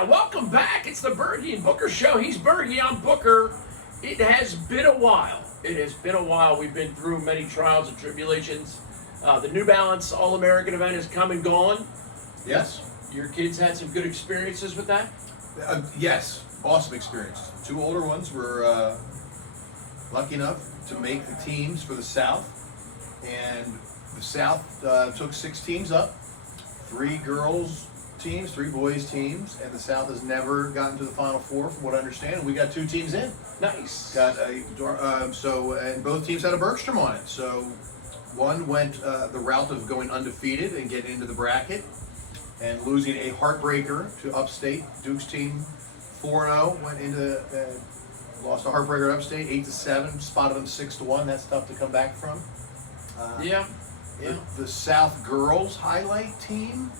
Yeah, welcome back. It's the Bergie and Booker show. He's Bergie, I'm Booker. It has been a while. It has been a while. We've been through many trials and tribulations. The New Balance All-American event has come and gone. Yes. Your kids had some good experiences with that? Yes. Awesome experiences. Two older ones were lucky enough to make the teams for the South. And the South took 6 teams up. 3 girls teams, 3 boys teams, and the South has never gotten to the Final Four, from what I understand. And we got 2 teams in. Nice. Got and both teams had a Bergstrom on it. So one went the route of going undefeated and getting into the bracket, and losing a heartbreaker to Upstate. Duke's team 4-0 went into lost a heartbreaker at Upstate 8-7, spotted them 6-1. That's tough to come back from. Yeah. The South girls highlight team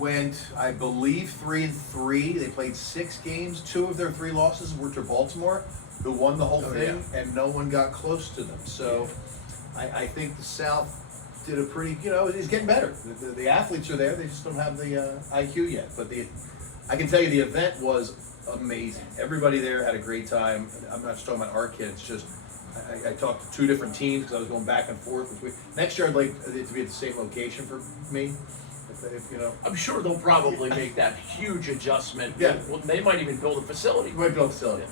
went, I believe, 3-3. They played 6 games. 2 of their 3 losses were to Baltimore, who won the whole thing, and no one got close to them. So I think the South did a pretty, it's getting better. The athletes are there. They just don't have the IQ yet. But I can tell you the event was amazing. Everybody there had a great time. I'm not just talking about our kids, just I talked to 2 different teams because I was going back and forth between. Next year I'd like it to be at the same location for me. If I'm sure they'll probably make that huge adjustment. Yeah. Well, they might even build a facility. We might build a facility.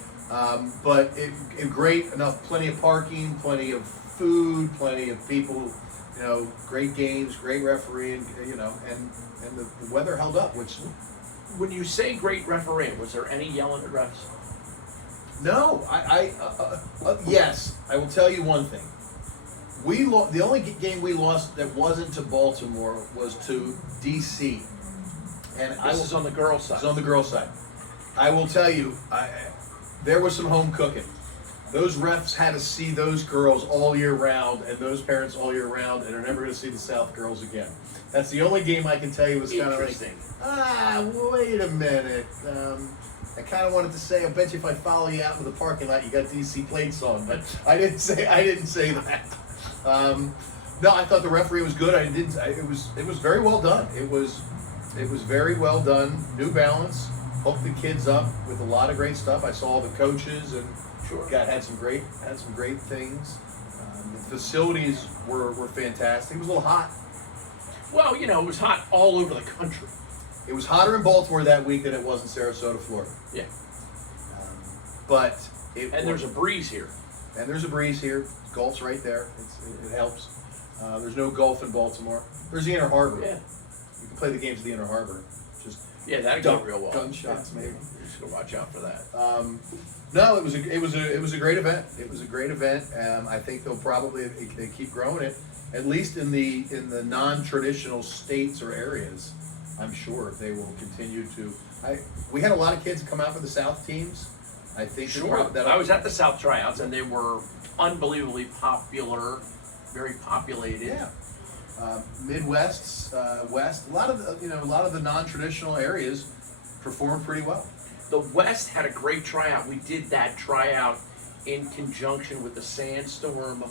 But it great enough, plenty of parking, plenty of food, plenty of people, great games, great refereeing, and the weather held up, which. When you say great refereeing, was there any yelling at refs? No, yes, I will tell you one thing. The only game we lost that wasn't to Baltimore was to DC, and This is on the girls' side. It's on the girls' side. I will tell you, there was some home cooking. Those refs had to see those girls all year round, and those parents all year round, and are never going to see the South girls again. That's the only game I can tell you was kind of like, wait a minute. I kind of wanted to say, I bet you if I follow you out in the parking lot, you got DC plates on, but I didn't say that. No, I thought the referee was good. It was very well done. It was very well done. New Balance hooked the kids up with a lot of great stuff. I saw the coaches and had some great things. The facilities were fantastic. It was a little hot. Well, it was hot all over the country. It was hotter in Baltimore that week than it was in Sarasota, Florida. Yeah. There's a breeze here. And there's a breeze here. Gulf's right there. It helps. There's no Gulf in Baltimore. There's the Inner Harbor. Yeah. You can play the games at the Inner Harbor. Just that'd go real well. Gunshots, maybe. You just gotta watch out for that. No, it was a great event. It was a great event. I think they'll probably keep growing it, at least in the non-traditional states or areas. I'm sure they will continue to. We had a lot of kids come out for the South teams. I think I was at the South tryouts, and they were unbelievably popular, very populated. Yeah. Midwest, West, a lot of the non-traditional areas performed pretty well. The West had a great tryout. We did that tryout in conjunction with the Sandstorm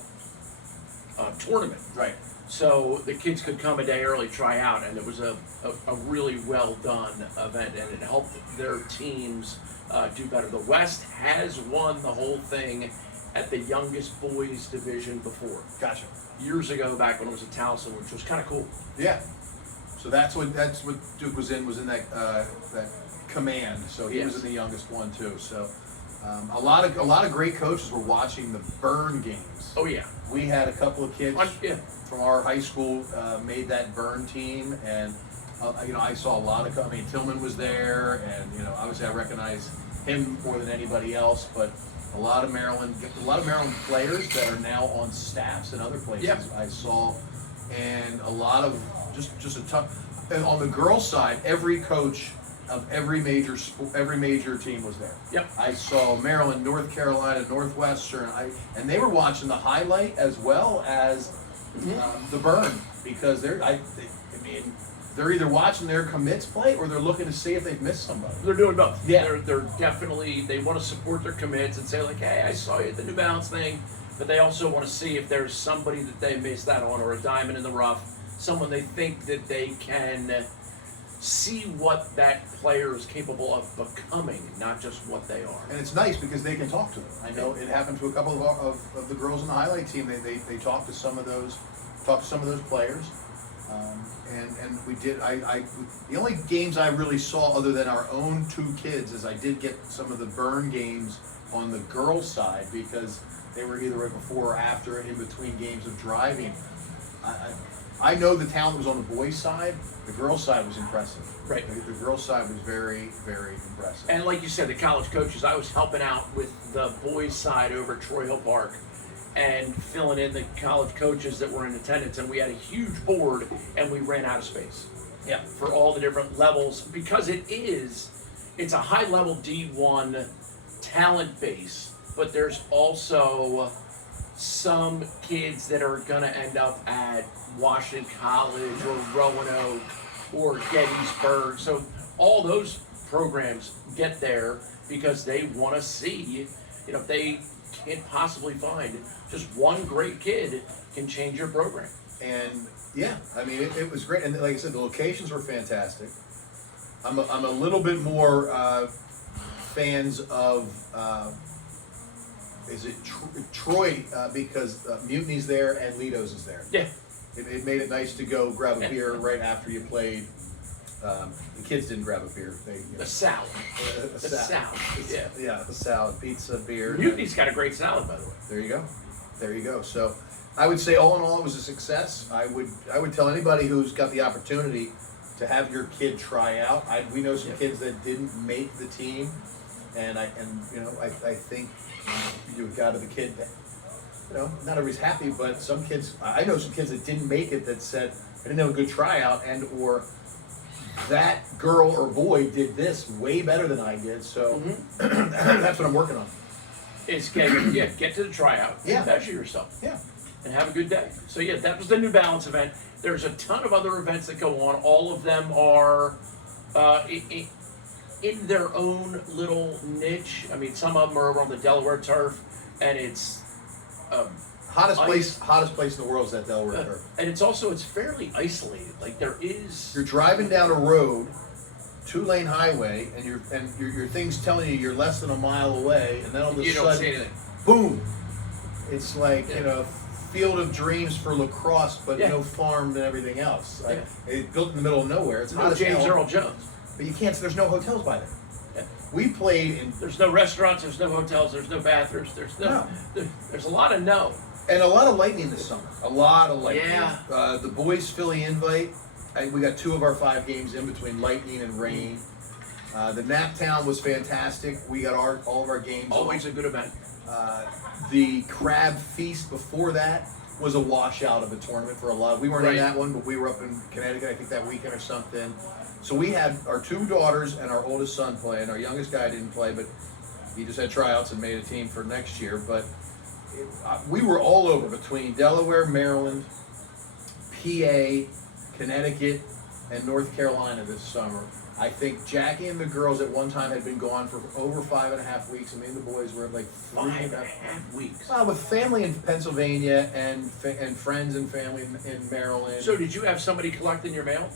tournament. Right. So the kids could come a day early, try out, and it was a really well done event, and it helped their teams do better. The West has won the whole thing at the youngest boys division before. Gotcha. Years ago, back when it was at Towson, which was kind of cool. Yeah. So that's what Duke was in that command. So he was in the youngest one too. So a lot of great coaches were watching the Burn games. Oh yeah. We had a couple of kids from our high school made that Burn team, and I saw a lot of. Tillman was there, and obviously I recognize him more than anybody else, but a lot of Maryland players that are now on staffs in other places. Yep. I saw, and a lot of just a tough. And on the girls' side, every coach of every major team was there. Yep. I saw Maryland, North Carolina, Northwestern, and they were watching the highlight as well as the Burn, because they're either watching their commits play or they're looking to see if they've missed somebody. They're doing both. Yeah. They're definitely, they want to support their commits and say like, hey, I saw you at the New Balance thing, but they also want to see if there's somebody that they missed that on, or a diamond in the rough, someone they think that they can see what that player is capable of becoming, not just what they are. And it's nice because they can talk to them. I know it happened to a couple of the girls in the highlight team. They talked to some of those players, and we did. The only games I really saw other than our own two kids is I did get some of the burn games on the girls' side because they were either right before or after, in between games of driving. I know the talent was on the boys' side. The girls' side was impressive. Right. The girls' side was very, very impressive. And like you said, the college coaches, I was helping out with the boys' side over at Troy Hill Park and filling in the college coaches that were in attendance. And we had a huge board and we ran out of space. Yeah. For all the different levels, because it's a high-level D1 talent base, but there's also some kids that are going to end up at Washington College or Roanoke or Gettysburg. So all those programs get there because they want to see, if they can't possibly find just one great kid can change your program. And yeah, I mean, it was great. And like I said, the locations were fantastic. I'm a little bit more fans of, is it Troy, because Mutiny's there and Lido's is there. Yeah. It made it nice to go grab a beer right after you played. The kids didn't grab a beer. The salad. The salad. Yeah. Yeah, the salad, pizza, beer. Mutiny's got a great salad, by the way. There you go. There you go. So I would say all in all it was a success. I would tell anybody who's got the opportunity to have your kid try out. We know some kids that didn't make the team, and I think you've got the kid that, not everybody's happy, but some kids, I know some kids that didn't make it that said, I didn't have a good tryout, and or that girl or boy did this way better than I did, so that's what I'm working on. Is get to the tryout, measure yourself, and have a good day. So that was the New Balance event. There's a ton of other events that go on. All of them are in their own little niche. I mean, some of them are over on the Delaware turf, and it's hottest place in the world is that Delaware turf. And it's fairly isolated. Like you're driving down a road, 2-lane highway, and your thing's telling you you're less than a mile away, and then all of a you sudden, don't see anything. Boom! It's like field of dreams for lacrosse, but no farm and everything else. It's built in the middle of nowhere. It's hot as James hell, Earl Jones. but you can't. There's no hotels by there. We played in. There's no restaurants. There's no hotels. There's no bathrooms. There's a lot of no. And a lot of lightning this summer. A lot of lightning. Yeah. The boys Philly invite. We got 2 of our 5 games in between lightning and rain. The Naptown was fantastic. We got all of our games. Always a good event. The crab feast before that was a washout of a tournament for a lot. We weren't in that one, but we were up in Connecticut, I think that weekend or something. So we had our 2 daughters and our oldest son playing. Our youngest guy didn't play, but he just had tryouts and made a team for next year. But we were all over between Delaware, Maryland, PA, Connecticut, and North Carolina this summer. I think Jackie and the girls at one time had been gone for over 5.5 weeks, and me and the boys were like 5.5 weeks. With family in Pennsylvania and friends and family in Maryland. So did you have somebody collecting your mail?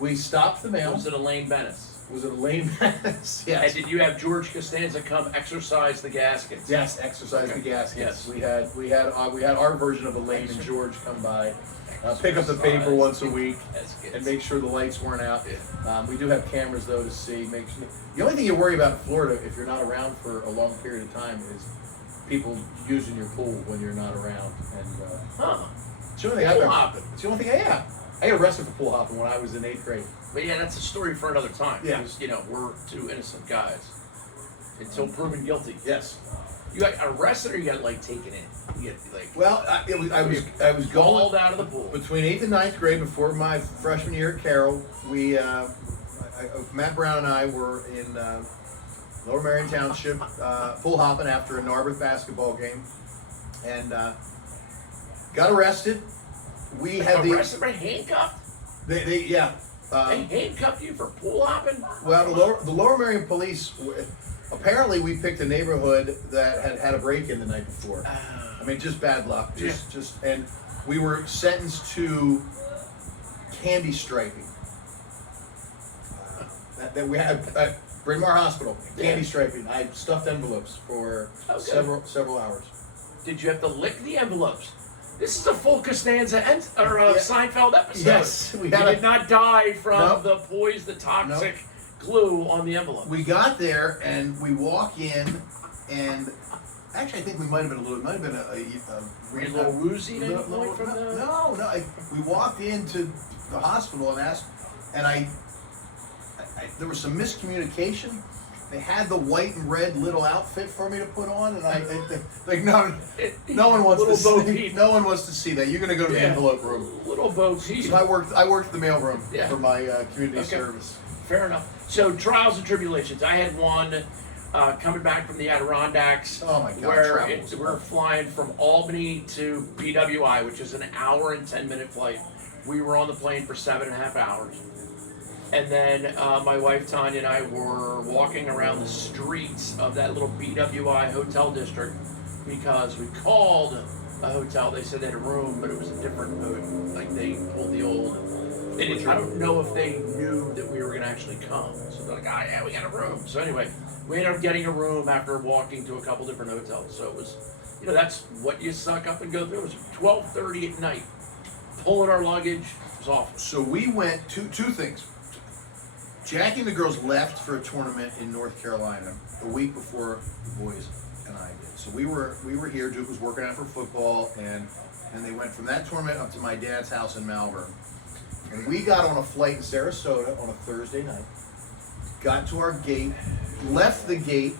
We stopped the mail. Was it Elaine Bennis? Was it Elaine Bennis? Yes. And did you have George Costanza come exercise the gaskets? Yes, exercise the gaskets. Yes. We had our version of Elaine and George come by. Pick up the paper once a week and make sure the lights weren't out. We do have cameras though to see. The only thing you worry about in Florida if you're not around for a long period of time is people using your pool when you're not around. And it's the only thing It's the only thing I got arrested for pool hopping when I was in 8th grade. But that's a story for another time. Yeah. Because, we're 2 innocent guys until proven guilty. Yes. You got arrested or you got taken in? You get I was called out of the pool between 8th and 9th grade before my freshman year at Carroll. We Matt Brown and I were in Lower Marion Township pool hopping after a Narberth basketball game, and got arrested. We had arrested by handcuffed. They handcuffed you for pool hopping. Well, the Lower Marion police. Apparently, we picked a neighborhood that had a break-in the night before. I mean, just bad luck. And we were sentenced to candy striping. that we had at Bryn Mawr Hospital, candy Yeah. striping. I stuffed envelopes for Okay. several hours. Did you have to lick the envelopes? This is a full Costanza Yeah. Seinfeld episode. Yes, we You had did not die from Nope. the toxic glue on the envelope. We got there and we walk in, and actually I think we might have been it might have been Were you a little woozy at any point from the... No. We walked into the hospital and asked, and I there was some miscommunication. They had the white and red little outfit for me to put on, and no one wants to Little Bo see. Peep. No one wants to see that. You're going to go to the Yeah. envelope room. Little Bo Peep. So I worked the mailroom Yeah. for my community Okay. service. Fair enough. So trials and tribulations. I had one coming back from the Adirondacks. Oh my God, Where travel was we're fun. flying from Albany to BWI, which is an hour and 10-minute flight. We were on the plane for 7.5 hours. And then my wife Tanya and I were walking around the streets of that little BWI hotel district because we called a hotel. They said they had a room, but it was a different boat. Like they pulled the old. I don't know if they knew that we were going to actually come. So they're like, "Ah, yeah, we got a room." So anyway, we ended up getting a room after walking to a couple different hotels. So it was, that's what you suck up and go through. It was 12:30 at night, pulling our luggage. It was awful. So we went two things. Jackie and the girls left for a tournament in North Carolina a week before the boys and I did. So we were here. Duke was working out for football, and they went from that tournament up to my dad's house in Malvern. And we got on a flight in Sarasota on a Thursday night. Got to our gate, left the gate,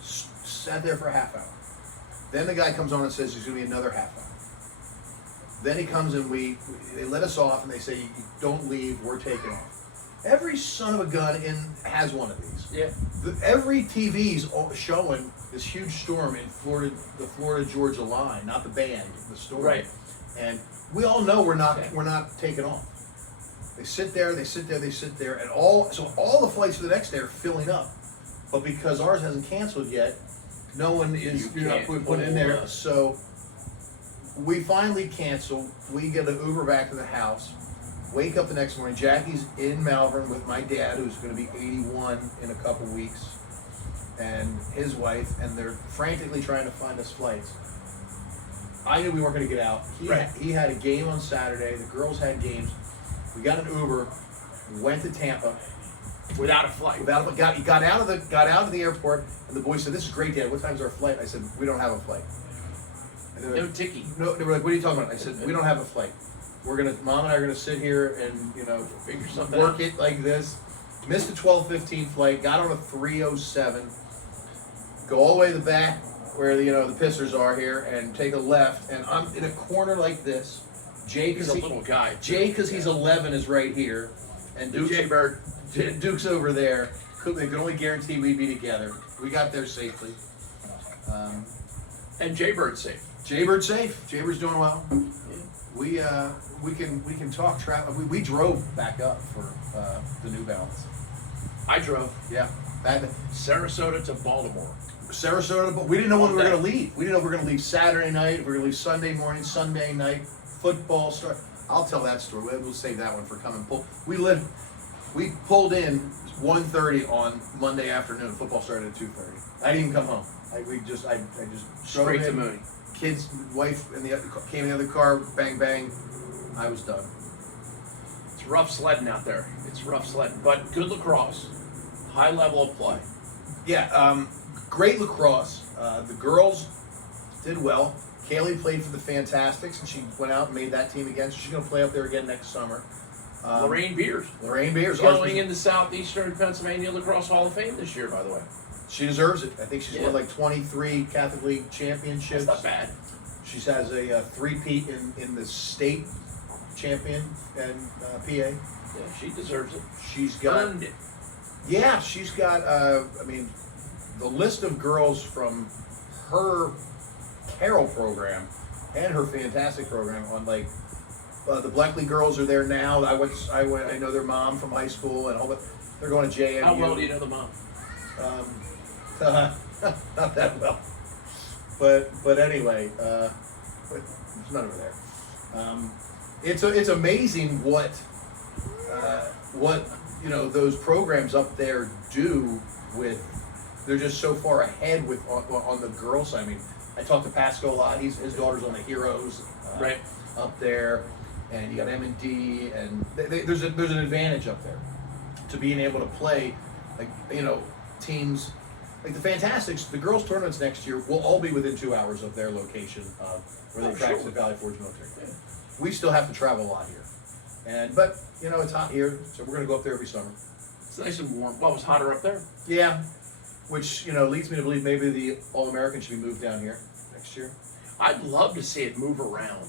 sat there for a half hour. Then the guy comes on and says there's going to be another half hour. Then he comes and they let us off and they say, "You don't leave, we're taking off." Every son of a gun has one of these. Yeah. Every TV's showing this huge storm in Florida, the Florida-Georgia line, not the band, the storm. Right. And we all know we're not taking off. They sit there, and all the flights for the next day are filling up. But because ours hasn't canceled yet, no one is You not can't put in there. pull, So we finally cancel. We get an Uber back to the house. Wake up the next morning. Jackie's in Malvern with my dad, who's going to be 81 in a couple weeks, and his wife, and they're frantically trying to find us flights. I knew we weren't going to get out. He had a game on Saturday. The girls had games. We got an Uber, went to Tampa. Without a flight. Got out of the airport, and the boys said, "This is great, Dad. What time's our flight?" I said, "We don't have a flight." And they were No like, ticky. No, they were like, "What are you talking about?" I said, "We don't have a flight. Mom and I are gonna sit here and Figure something work out. it like this." Missed the 12:15 flight. Got on a 3:07. Go all the way to the back where the pissers are here, and take a left. And I'm in a corner like this. He's a little guy. Jay, because he's 11, is right here, and Duke's over there. They could only guarantee we'd be together. We got there safely. And Jaybird's safe. Jaybird's safe. Jaybird's doing well. We can talk travel. We drove back up for the New Balance. I drove Yeah, Sarasota to Baltimore. Sarasota. But we didn't know when we were Okay. going to leave. We didn't know if we were going to leave Saturday night. If we were going to leave Sunday morning, Sunday night. Football start. I'll tell that story. We'll save that one for coming. We pulled in 1:30 on Monday afternoon. Football started at 2:30. I didn't even come home. I just drove Straight to in. Mooney. Kids, wife, came in the other car. Bang bang. I was done. It's rough sledding out there. It's rough sledding, but good lacrosse, high level of play. Yeah, great lacrosse. The girls did well. Kaylee played for the Fantastics, and she went out and made that team again. So she's going to play up there again next summer. Lorraine Beers Lorraine Beers going in the Southeastern Pennsylvania Lacrosse Hall of Fame this year, by the way. She deserves it. I think she's won Yeah. like 23 Catholic League championships. That's not bad. She has a three-peat in the state champion and PA. Yeah, she deserves it. She's got. Earned it. Yeah, she's got. The list of girls from her Carroll program and her Fantastic program on the Bleckley girls are there now. I know their mom from high school and all that. They're going to JMU. How well do you know the mom? Not that well, but anyway, there's none over there. It's amazing what those programs up there do with, they're just so far ahead with on the girls side. I mean, I talk to Pasco a lot. His daughter's on the Heroes Right. up there, and you got M&D, and there's an advantage up there to being able to play, like, teams like the Fantastics. The girls tournaments next year will all be within 2 hours of their location where they practice sure. at Valley Forge Military. Yeah. We still have to travel a lot here, but it's hot here, so we're gonna go up there every summer. It's nice and warm. Well, it was hotter up there. Yeah, which leads me to believe maybe the All-American should be moved down here next year. I'd love to see it move around.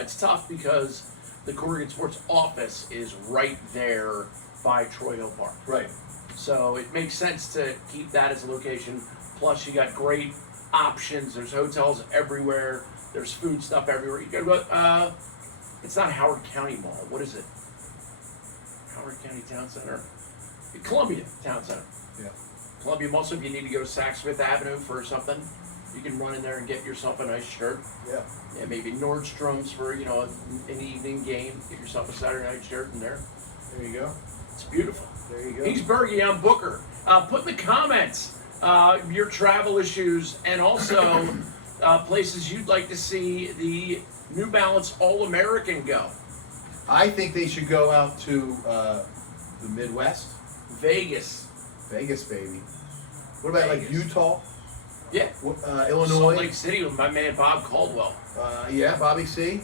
It's tough because the Corrigan Sports office is right there by Troy Hill Park. Right. So it makes sense to keep that as a location. Plus, you got great options. There's hotels everywhere. There's food stuff everywhere. You go to, it's not Howard County Mall. What is it? Howard County Town Center? Columbia Town Center. Yeah. Columbia Mall. So if you need to go to Saks Fifth Avenue for something, you can run in there and get yourself a nice shirt. Yeah. Yeah, maybe Nordstrom's for, an evening game. Get yourself a Saturday night shirt in there. There you go. It's beautiful. There you go. He's Bergie, I'm Booker. Put in the comments your travel issues and also places you'd like to see the New Balance All-American go. I think they should go out to the Midwest. Vegas. Vegas, baby. What about Vegas. like Utah? Yeah. Illinois? Salt Lake City with my man Bob Caldwell. Yeah, Bobby C.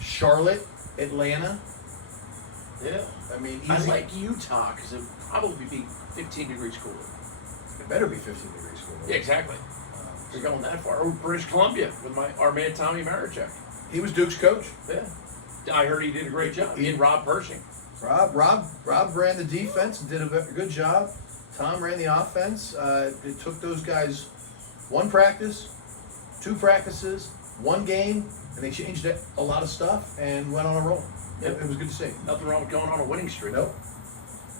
Charlotte, Atlanta. Yeah. I mean, easy. I like Utah because it would probably be 15 degrees cooler. It better be 15 degrees cooler. Yeah, exactly. We're going that far. Or British Columbia with our man Tommy Marichek. He was Duke's coach. Yeah. I heard he did a great job. He and Rob Pershing. Rob ran the defense and did a good job. Tom ran the offense. It took those guys one practice, 2 practices, 1 game, and they changed a lot of stuff and went on a roll. Yep. It was good to see. Nothing wrong with going on a winning streak. Nope.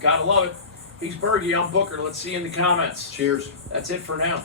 Gotta love it. He's Bergie, I'm Booker. Let's see you in the comments. Cheers. That's it for now.